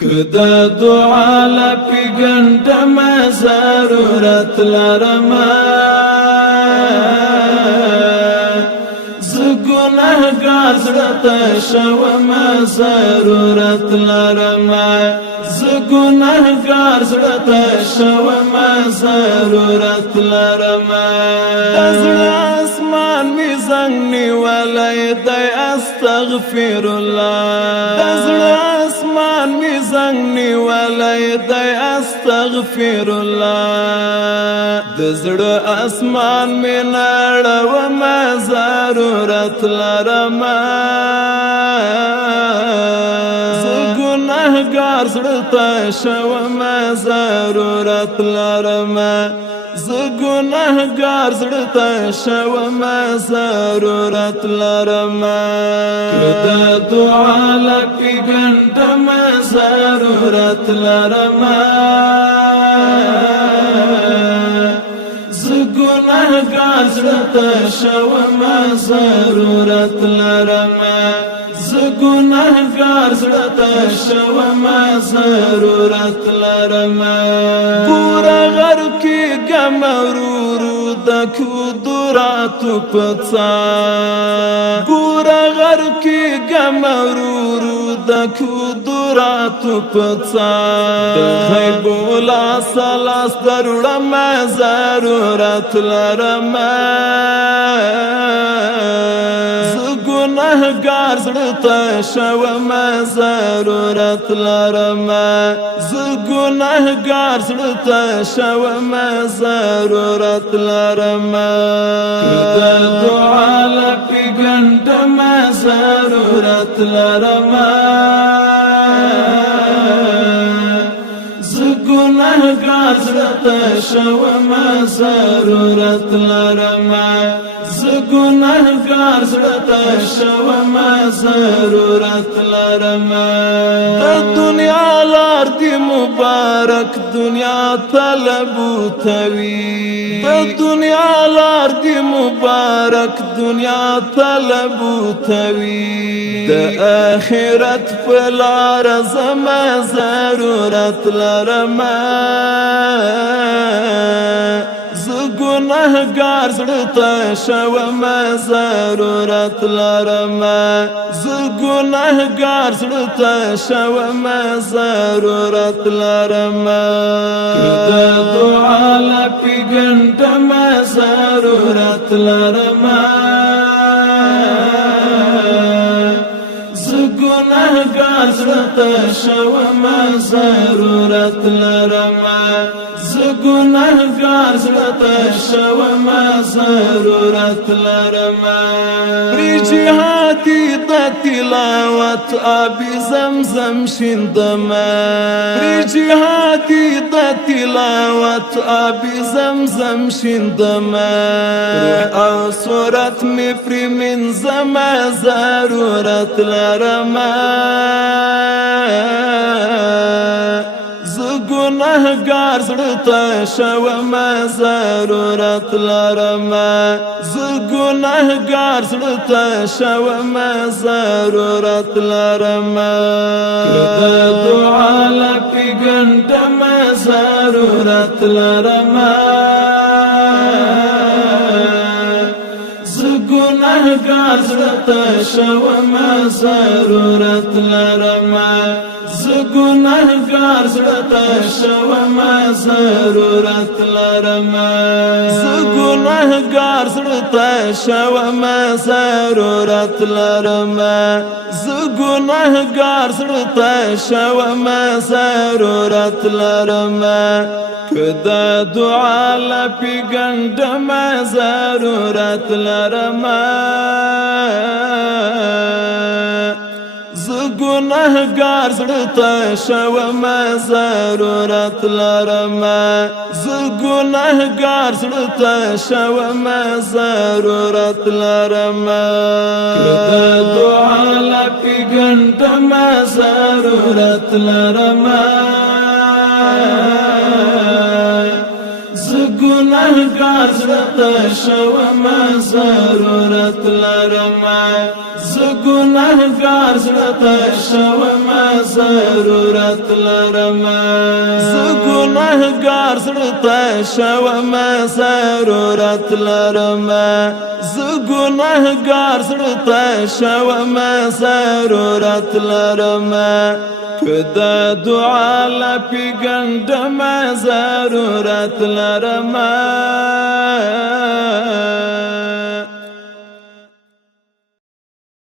كدا دعا لپی گندم ضرورت لرما زگناهگار زړه شوم ضرورت لرما زگناهگار زړه شوم ضرورت لرما زړه اسمان می زنګ نیولای دی استغفر الله زړه اسمان می زنګ نیولای دی استغفر الله د زړه اسمان می نړوم ضرورت لرما زګناهګار زړه شوم ضرورت لرما زګناهګار زړه شوم ضرورت لرما کدا دعا لپی گندم ضرورت لرما زګناهګار زړه شوم ضرورت لرما زګناهګار زړه شوم ضرورت لرما پور غر کی گمرورو دکو درات پڅا پور غر کی گمرورو دکو درات پڅا غیب ولا سلاس درړم ضرورت لرما زګناهګار زړه شوم ضرورت لرما زګناهګار زړه شوم ضرورت لرما کدا دعا لپی گندم ضرورت لرما زګناهګار زړه شوم ضرورت لرما زګناهګار زړه شوم ضرورت لرما د دنیا لار دی مبارک دنیا طلبو توی د دنیا لار دی مبارک دنیا طلبو توی د آخرت په لار زما ضرورت لرما زګناهګار زړه شوم ضرورت لرما زګناهګار زړه شوم ضرورت لرما کدا دعا لپی گندم ضرورت لرما زګناهګار زړه شوم ضرورت لرما زګناهګار زړه شوم ضرورت لرما پری جهادي د تلاوت آب زمزم شیندما پری جهادي د تلاوت آب زمزم شیندما او صورت می پری منظم ضرورت لرما زګناهګار زړه شوم ضرورت لرما زګناهګار زړه شوم ضرورت لرما کدا دعا لپی گندم ضرورت لرما زګناهګار زړه شوم ضرورت لرما زګناهګار زړه شوم ضرورت لرما زګناهګار زړه شوم ضرورت لرما زګناهګار زړه شوم ضرورت لرما کدا دعا لپی گندم ضرورت لرما زګناهګار زړه شوم ضرورت لرما زګناهګار زړه شوم ضرورت لرما کدا دعا لپی گندم ضرورت لرما زګناهګار زړه شوم ضرورت لرما زګناهګار زړه شوم ضرورت لرما زګنهګار زړه شوما ضرورت لرما زګنهګار زړه شوما ضرورت لرما کدا دعا لپی ګندما ضرورت لرما